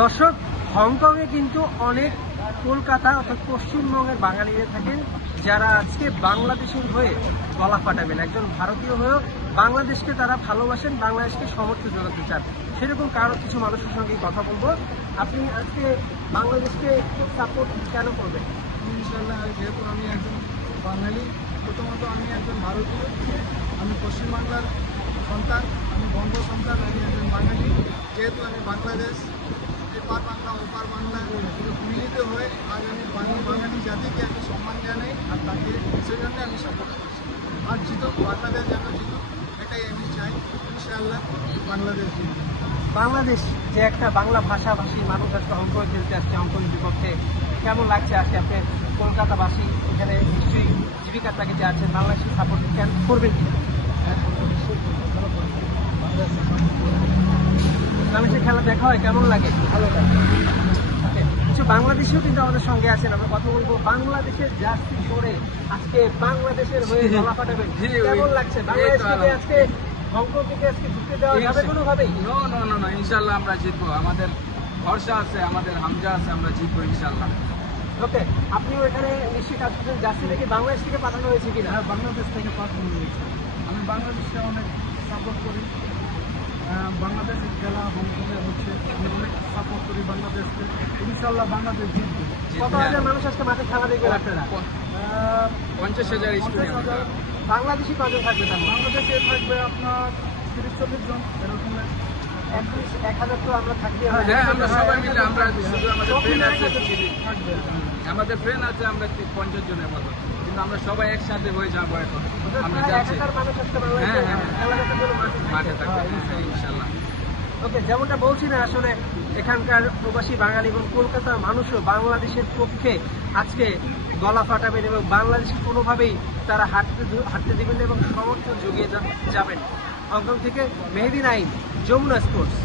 দর্শক, হংকংয়ে কিন্তু অনেক কলকাতা অর্থাৎ পশ্চিমবঙ্গের বাঙালিরা থাকেন যারা আজকে বাংলাদেশের হয়ে গলা ফাটাবেন। একজন ভারতীয় হয়েও বাংলাদেশকে তারা ভালোবাসেন, বাংলাদেশকে সমর্থন জানাতে চান। সেরকম কারো কিছু মানুষের সঙ্গে কথা বলবো। আপনি আজকে বাংলাদেশকে সাপোর্ট কেন করবেন? ইনশাল্লাহ, যেহেতু আমি একজন বাঙালি, প্রথমত আমি একজন ভারতীয়, আমি পশ্চিমবাংলার সন্তান, আমি বঙ্গ সন্তান, আমি একজন বাঙালি। যেহেতু আমি বাংলাদেশ, এপার বাংলা ওপার বাংলা মিলিত হয়ে আজ আমি বাঙালি জাতিকে আমি সম্মান জানাই, আর তাকে সেজন্য আমি সাপোর্ট করছি। আর জিতুক, বাংলাদেশ যেন জিতুক, এটাই আমি চাই। ইনশাআল্লাহ বাংলাদেশ জিতুক। বাংলাদেশ যে একটা বাংলা ভাষাভাষী মানুষ আজকে হংকংয়ে খেলতে আসছে, হংকংয়ের বিপক্ষে কেমন লাগছে? আজকে আপনি কলকাতাবাসী, এখানে নিশ্চয়ই জীবিকার তাকে যে আছেন, বাংলাদেশের সাপোর্ট করবেন কি? বাংলাদেশের খেলা দেখা হয়, কেমন লাগে? ভালো লাগে। কিছু বাংলাদেশিও কিন্তু আমাদের সঙ্গে আছেন, আমরা কথা বলবো। বাংলাদেশের জার্সি পরে আজকে বাংলাদেশের হয়ে গলা ফাটাবেন, কেমন লাগছে? বাংলাদেশ থেকে আজকে হংকং থেকে আজকে ঢুকতে দেওয়া যাবে কোনোভাবেই? না, ইনশাল্লাহ আমরা জিতবো। আমাদের ভরসা আছে, আমাদের হামজা আছে, আমরা জিতবো ইনশাল্লাহ। ওকে, আপনিও এখানে নিশ্চয়ই কাজ করছেন। জার্সি থেকে বাংলাদেশ থেকে পাঠানো হয়েছে কিনা? হ্যাঁ, বাংলাদেশ থেকে পাঠানো হয়েছে। আমি বাংলাদেশকে অনেক সাপোর্ট করি। বাংলাদেশের খেলা হংকংয়ে হচ্ছে, আমি অনেক সাপোর্ট করি বাংলাদেশকে। ইনশাল্লাহ বাংলাদেশ জিতবে। কত হাজার মানুষ আজকে মাঠে খেলা দেখবেন আপনারা? 50,000 স্টুডেন্ট। বাংলাদেশি কজন থাকবে? তার বাংলাদেশে থাকবে আপনার 30-40 জন এরকমের। 1,000 তো আমরা থাকতে হ্যাঁ, আমরা সবাই মিলে, আমরা শুধু আমাদের ফ্রেন্ড আছে, থাকবে। আমাদের ফ্রেন্ড আছে, আমরা 50 জনের মতো, কিন্তু আমরা সবাই একসাথে হয়ে যাবো এখন। আমরা যাচ্ছি। মাঠে থাকবে ইনশাল্লাহ। ওকে, যেমনটা বলছিলেন, আসলে এখানকার প্রবাসী বাঙালি এবং কলকাতার মানুষও বাংলাদেশের পক্ষে আজকে গলা ফাটাবেন এবং বাংলাদেশকে কোনোভাবেই তারা হাঁটতে দেবেন এবং সমর্থন জুগিয়ে যাবেন। হংকং থেকে মেহেদী নাইম, যমুনা স্পোর্টস।